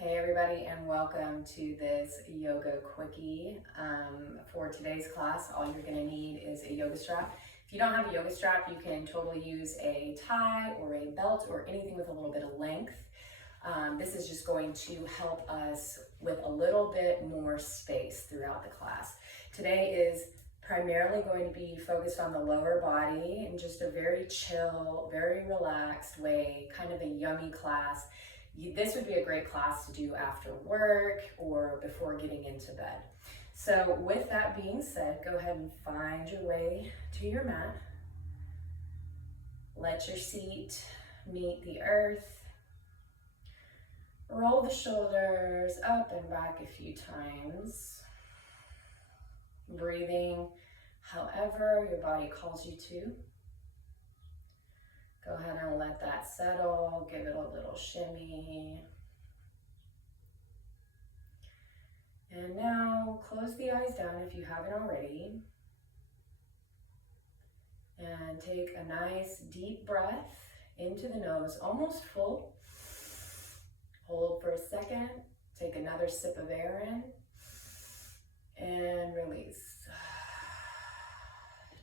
Hey everybody, and welcome to this yoga quickie. For today's class, all you're gonna need is a yoga strap. If you don't have a yoga strap, you can totally use a tie or a belt or anything with a little bit of length. This is just going to help us with a little bit more space throughout the class. Today is primarily going to be focused on the lower body in just a very chill, very relaxed way, kind of a yummy class. This would be a great class to do after work or before getting into bed. So with that being said, go ahead and find your way to your mat. Let your seat meet the earth. Roll the shoulders up and back a few times. Breathing however your body calls you to. Go ahead and let that settle, give it a little shimmy. And now close the eyes down if you haven't already. And take a nice deep breath into the nose, almost full. Hold for a second, take another sip of air in, and release.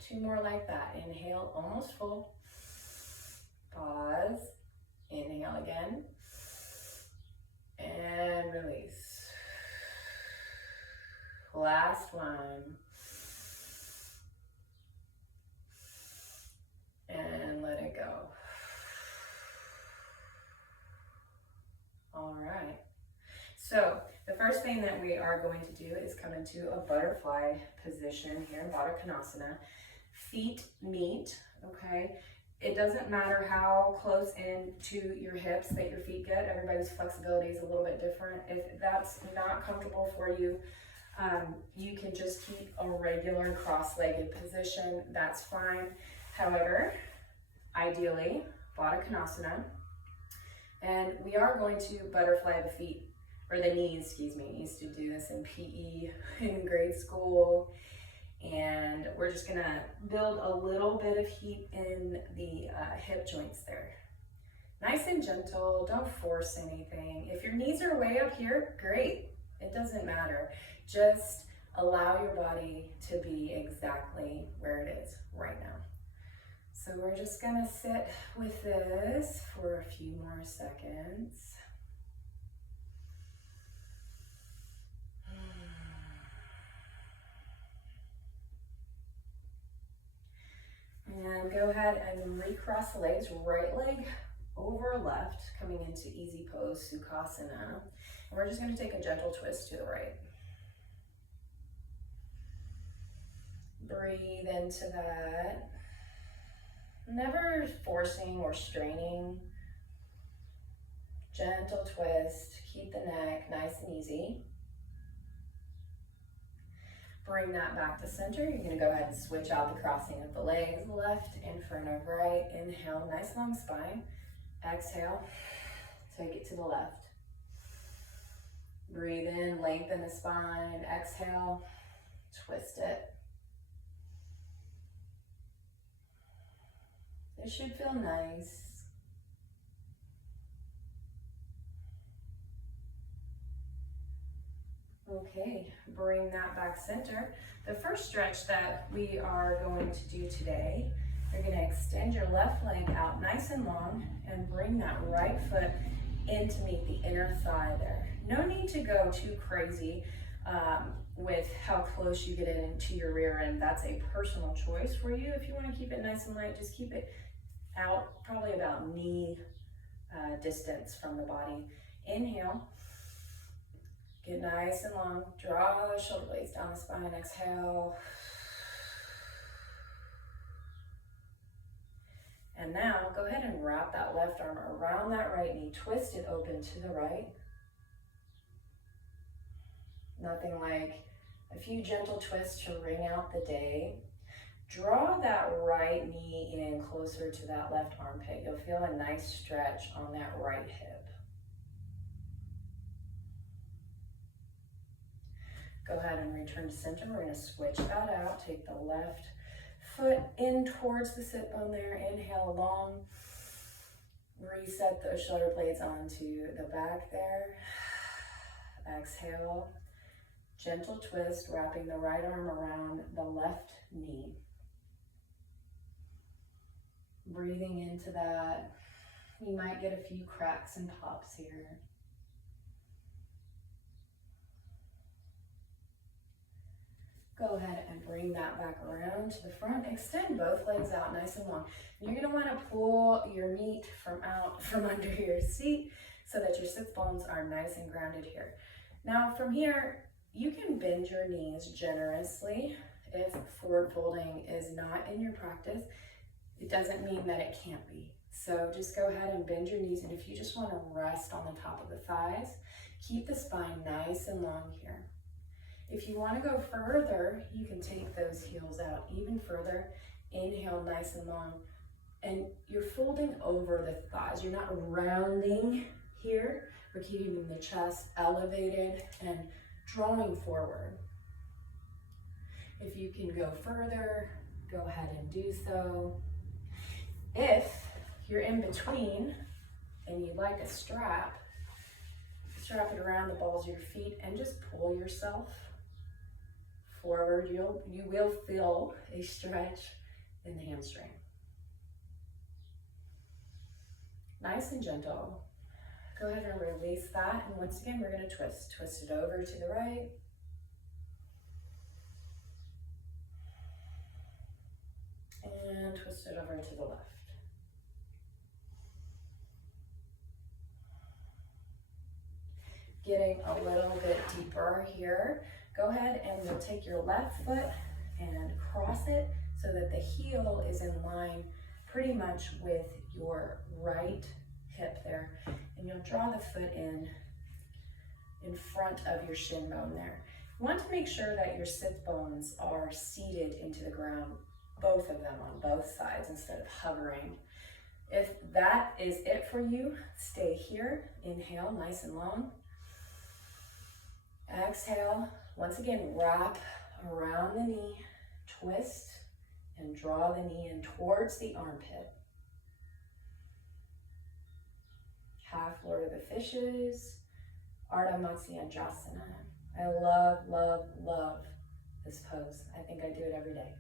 2 more like that. Inhale, almost full. Pause, inhale again, and release. Last one. And let it go. All right. So the first thing that we are going to do is come into a butterfly position here in Baddha Konasana. Feet meet, okay? It doesn't matter how close in to your hips that your feet get. Everybody's flexibility is a little bit different. If that's not comfortable for you, you can just keep a regular cross-legged position. That's fine. However, ideally, Baddha Konasana. And we are going to butterfly the feet, or the knees, excuse me. I used to do this in PE in grade school. And we're just gonna build a little bit of heat in the hip joints there. Nice and gentle, don't force anything. If your knees are way up here, great, it doesn't matter. Just allow your body to be exactly where it is right now. So we're just gonna sit with this for a few more seconds. And go ahead and recross the legs, right leg over left, coming into easy pose, Sukhasana. And we're just going to take a gentle twist to the right. Breathe into that. Never forcing or straining. Gentle twist, keep the neck nice and easy. Bring that back to center. You're going to go ahead and switch out the crossing of the legs, left in front of right. Inhale, nice long spine. Exhale, take it to the left. Breathe in, lengthen the spine. Exhale, twist it. It should feel nice. Okay, bring that back center. The first stretch that we are going to do today, you're going to extend your left leg out nice and long and bring that right foot in to meet the inner thigh there. No need to go too crazy with how close you get into your rear end. That's a personal choice for you. If you want to keep it nice and light, just keep it out probably about knee distance from the body. Inhale. Get nice and long. Draw the shoulder blades down the spine. Exhale. And now go ahead and wrap that left arm around that right knee. Twist it open to the right. Nothing like a few gentle twists to ring out the day. Draw that right knee in closer to that left armpit. You'll feel a nice stretch on that right hip. Go ahead and return to center. We're going to switch that out. Take the left foot in towards the sit bone there. Inhale long. Reset those shoulder blades onto the back there. Exhale, gentle twist, wrapping the right arm around the left knee. Breathing into that. You might get a few cracks and pops here. Go ahead and bring that back around to the front. Extend both legs out nice and long. You're going to want to pull your meat out from under your seat so that your sits bones are nice and grounded here. Now from here, you can bend your knees generously. If forward folding is not in your practice, it doesn't mean that it can't be. So just go ahead and bend your knees, and if you just want to rest on the top of the thighs, keep the spine nice and long here. If you want to go further, you can take those heels out even further. Inhale nice and long, and you're folding over the thighs. You're not rounding here. We're keeping the chest elevated and drawing forward. If you can go further, go ahead and do so. If you're in between and you'd like a strap it around the balls of your feet and just pull yourself forward. You will feel a stretch in the hamstring. Nice and gentle. Go ahead and release that, and once again we're going to twist it over to the right. And twist it over to the left. Getting a little bit deeper here. Go ahead and you'll take your left foot and cross it so that the heel is in line pretty much with your right hip there. And you'll draw the foot in front of your shin bone there. You want to make sure that your sit bones are seated into the ground, both of them on both sides, instead of hovering. If that is it for you, stay here. Inhale, nice and long. Exhale. Once again, wrap around the knee, twist, and draw the knee in towards the armpit. Half Lord of the Fishes, Ardha Matsyendrasana. I love, love, love this pose. I think I do it every day.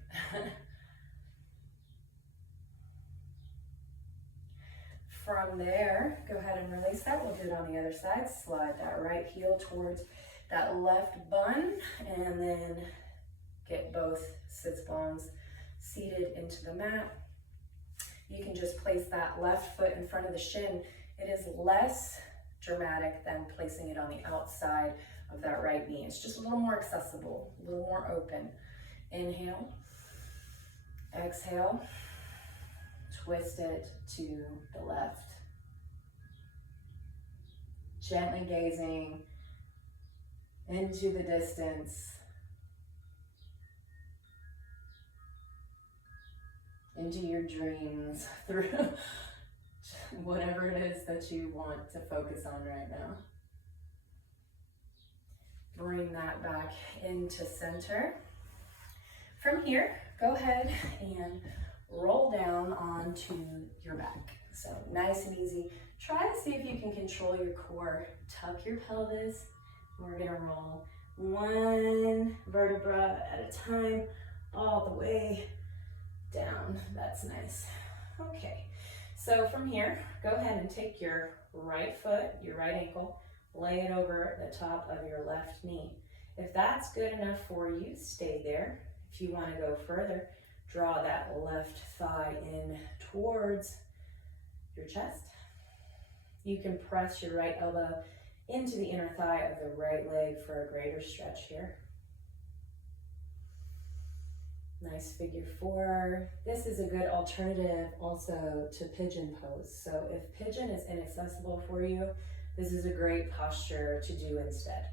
From there, go ahead and release that. We'll do it on the other side. Slide that right heel towards that left bun, and then get both sits bones seated into the mat. You can just place that left foot in front of the shin. It is less dramatic than placing it on the outside of that right knee. It's just a little more accessible, a little more open. Inhale, exhale, twist it to the left. Gently gazing into the distance, into your dreams, through whatever it is that you want to focus on right now. Bring that back into center. From here, go ahead and roll down onto your back. So nice and easy. Try to see if you can control your core. Tuck your pelvis. We're gonna roll one vertebra at a time, all the way down. That's nice. Okay, so from here, go ahead and take your right foot, your right ankle, lay it over the top of your left knee. If that's good enough for you, stay there. If you want to go further, draw that left thigh in towards your chest. You can press your right elbow into the inner thigh of the right leg for a greater stretch here. Nice figure four. This is a good alternative also to pigeon pose. So if pigeon is inaccessible for you, this is a great posture to do instead.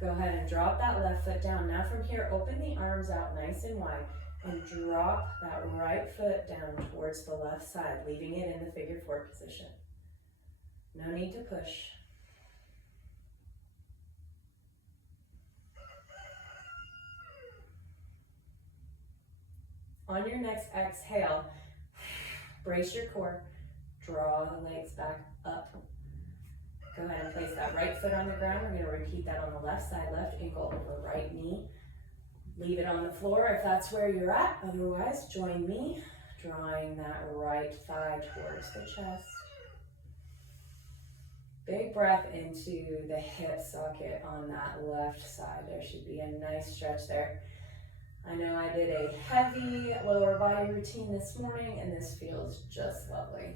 Go ahead and drop that left foot down. Now from here, open the arms out nice and wide and drop that right foot down towards the left side, leaving it in the figure four position. No need to push. On your next exhale, brace your core, Draw the legs back up. Go ahead and place that right foot on the ground. We're going to repeat that on the left side, left ankle over right knee. Leave it on the floor if that's where you're at. Otherwise, join me, drawing that right thigh towards the chest. Big breath into the hip socket on that left side. There should be a nice stretch there. I know I did a heavy lower body routine this morning, and this feels just lovely.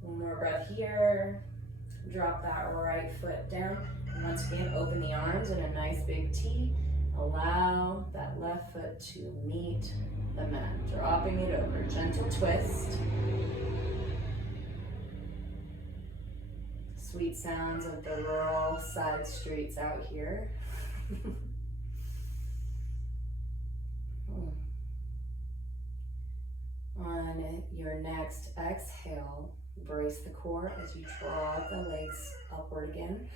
One more breath here. Drop that right foot down. And once again, open the arms in a nice big T. Allow that left foot to meet the mat. Dropping it over. Gentle twist. Sweet sounds of the rural side streets out here. On your next exhale, brace the core as you draw the legs upward again.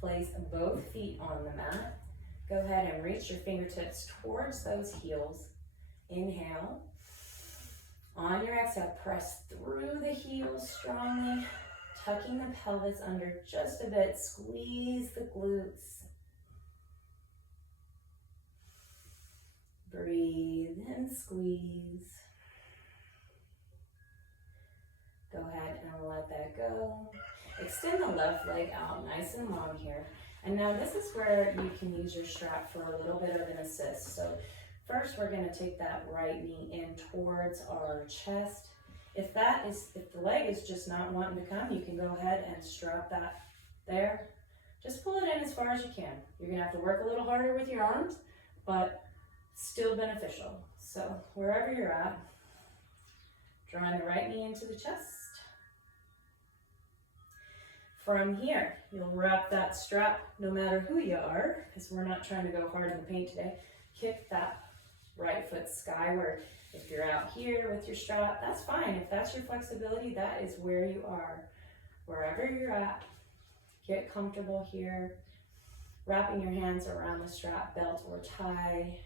Place both feet on the mat. Go ahead and reach your fingertips towards those heels. Inhale. On your exhale, press through the heels strongly, tucking the pelvis under just a bit. Squeeze the glutes. Breathe and squeeze. Go ahead and let that go. Extend the left leg out nice and long here. And now this is where you can use your strap for a little bit of an assist. So first we're going to take that right knee in towards our chest. If the leg is just not wanting to come, you can go ahead and strap that there. Just pull it in as far as you can. You're going to have to work a little harder with your arms, but still beneficial. So wherever you're at, drawing the right knee into the chest. From here, you'll wrap that strap no matter who you are, because we're not trying to go hard in the paint today. Kick that right foot skyward. If you're out here with your strap, that's fine. If that's your flexibility, that is where you are. Wherever you're at, get comfortable here. Wrapping your hands around the strap, belt, or tie.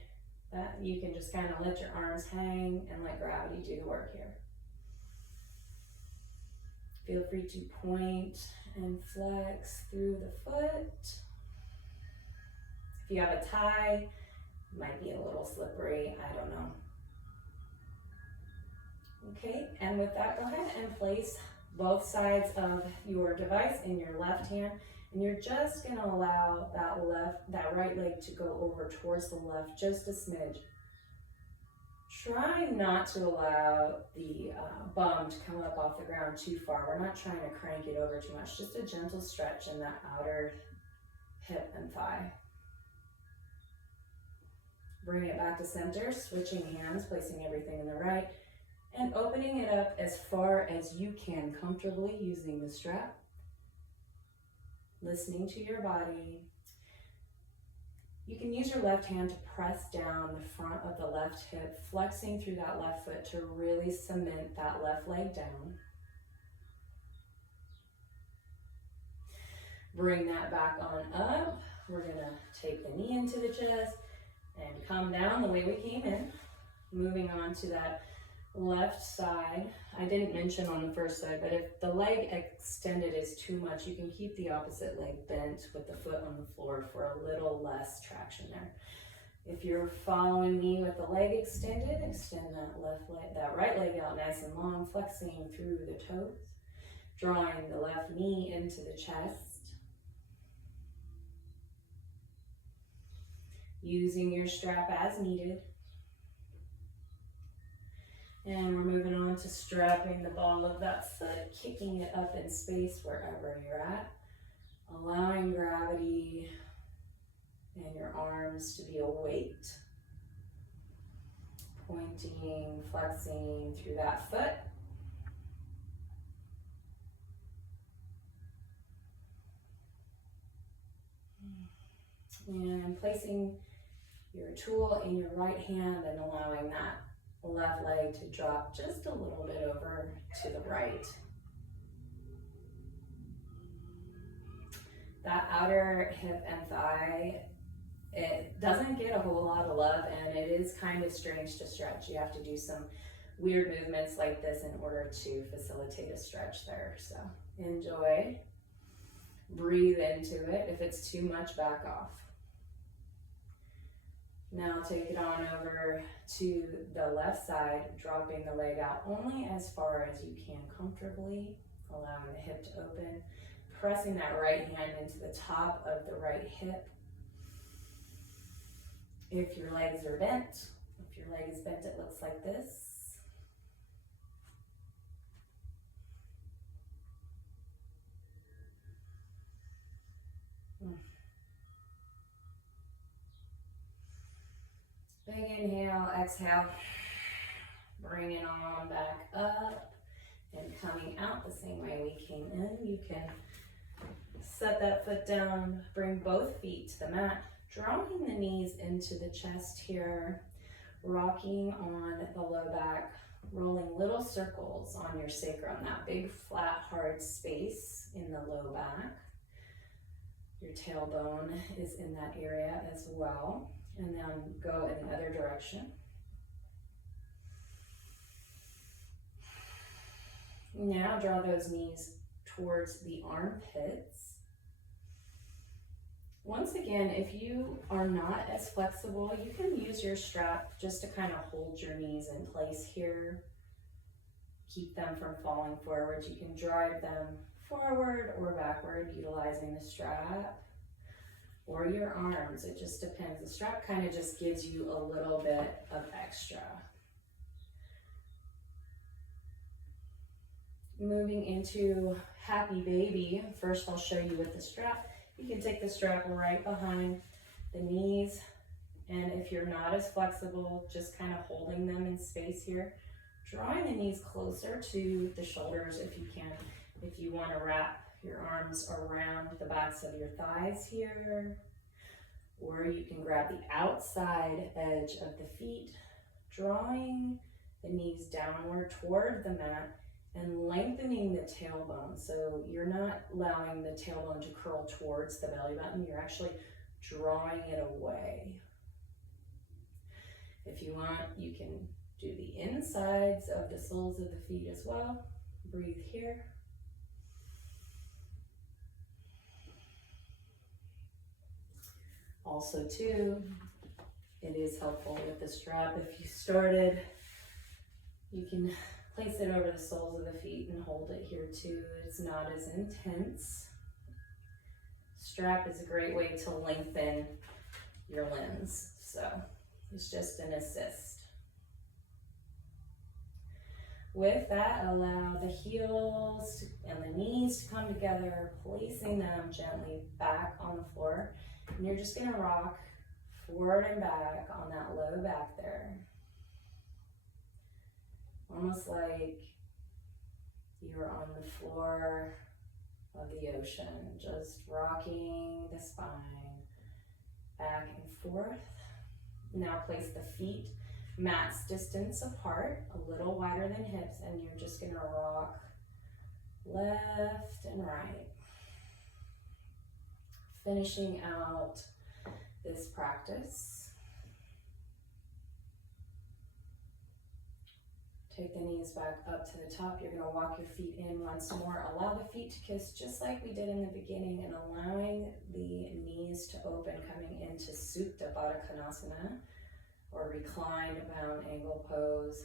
That you can just kind of let your arms hang and let gravity do the work here. Feel free to point and flex through the foot. If you have a tie, it might be a little slippery, I don't know. Okay, and with that, go ahead and place both sides of your device in your left hand, and you're just gonna allow that right leg to go over towards the left just a smidge. Try not to allow the bum to come up off the ground too far. We're not trying to crank it over too much, just a gentle stretch in that outer hip and thigh. Bring it back to center, switching hands, placing everything in the right, and opening it up as far as you can comfortably using the strap. Listening to your body. You can use your left hand to press down the front of the left hip, flexing through that left foot to really cement that left leg down. Bring that back on up. We're gonna take the knee into the chest and come down the way we came in. Moving on to that left side. I didn't mention on the first side, but if the leg extended is too much, you can keep the opposite leg bent with the foot on the floor for a little less traction there. If you're following me with the leg extended, extend that right leg out nice and long, flexing through the toes, drawing the left knee into the chest. Using your strap as needed. And we're moving on to strapping the ball of that foot, kicking it up in space wherever you're at, allowing gravity and your arms to be a weight, pointing, flexing through that foot. And placing your tool in your right hand and allowing that left leg to drop just a little bit over to the right. That outer hip and thigh It doesn't get a whole lot of love, and it is kind of strange to stretch. You have to do some weird movements like this in order to facilitate a stretch there. So enjoy, breathe into it. If it's too much, back off. Now take it on over to the left side, dropping the leg out only as far as you can comfortably, allowing the hip to open, pressing that right hand into the top of the right hip. If your legs are bent, if your leg is bent, it looks like this. Big inhale, exhale, bring it on back up and coming out the same way we came in. You can set that foot down, bring both feet to the mat, drawing the knees into the chest here, rocking on the low back, rolling little circles on your sacrum, that big flat hard space in the low back. Your tailbone is in that area as well. And then go in the other direction. Now draw those knees towards the armpits. Once again, if you are not as flexible, you can use your strap just to kind of hold your knees in place here. Keep them from falling forward. You can drive them forward or backward utilizing the strap. Or your arms, it just depends. The strap kind of just gives you a little bit of extra. Moving into happy baby, first I'll show you with the strap. You can take the strap right behind the knees, and if you're not as flexible, just kind of holding them in space here, drawing the knees closer to the shoulders if you can. If you want to wrap your arms around the backs of your thighs here, or you can grab the outside edge of the feet, drawing the knees downward toward the mat and lengthening the tailbone. So you're not allowing the tailbone to curl towards the belly button, you're actually drawing it away. If you want, you can do the insides of the soles of the feet as well. Breathe here. Also too, it is helpful with the strap. If you started, you can place it over the soles of the feet and hold it here too. It's not as intense. Strap is a great way to lengthen your limbs. So it's just an assist. With that, allow the heels and the knees to come together, placing them gently back on the floor. And you're just gonna rock forward and back on that low back there. Almost like you're on the floor of the ocean, just rocking the spine back and forth. Now place the feet mat's distance apart, a little wider than hips, and you're just gonna rock left and right. Finishing out this practice. Take the knees back up to the top. You're gonna walk your feet in once more. Allow the feet to kiss just like we did in the beginning, and allowing the knees to open, coming into Supta Baddha Konasana, or reclined bound angle pose.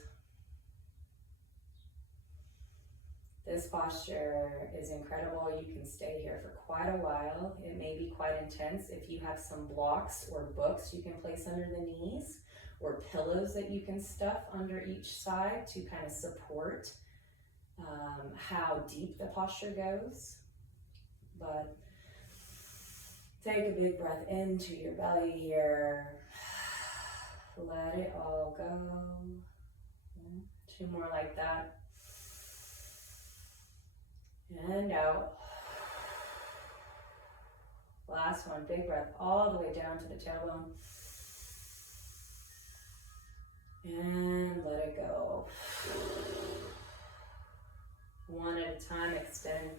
This posture is incredible. You can stay here for quite a while. It may be quite intense. If you have some blocks or books you can place under the knees, or pillows that you can stuff under each side to kind of support how deep the posture goes. But take a big breath into your belly here. Let it all go. 2 more like that. And out. Last one, big breath all the way down to the tailbone. And let it go. One at a time, extend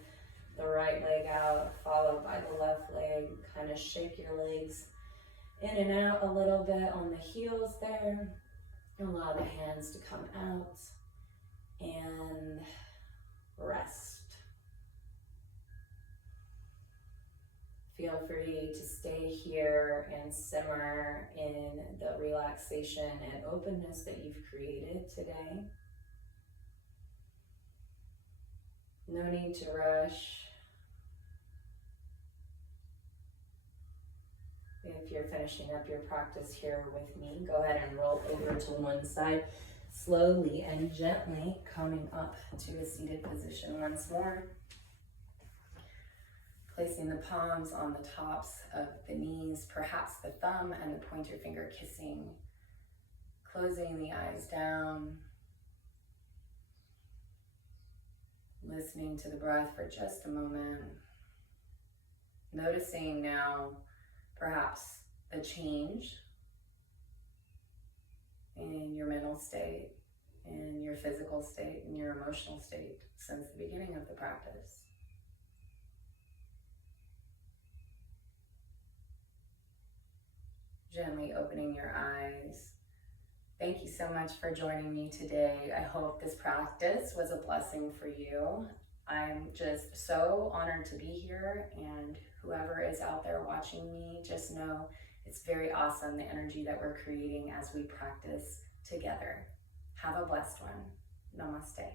the right leg out, followed by the left leg. Kind of shake your legs In and out a little bit on the heels there. Allow the hands to come out and rest. Feel free to stay here and simmer in the relaxation and openness that you've created today. No need to rush. If you're finishing up your practice here with me, go ahead and roll over to one side, slowly and gently coming up to a seated position once more. Placing the palms on the tops of the knees, perhaps the thumb and the pointer finger kissing. Closing the eyes down. Listening to the breath for just a moment. Noticing now perhaps a change in your mental state, in your physical state, in your emotional state since the beginning of the practice. Gently opening your eyes. Thank you so much for joining me today. I hope this practice was a blessing for you. I'm just so honored to be here, and whoever is out there watching me, just know it's very awesome, the energy that we're creating as we practice together. Have a blessed one. Namaste.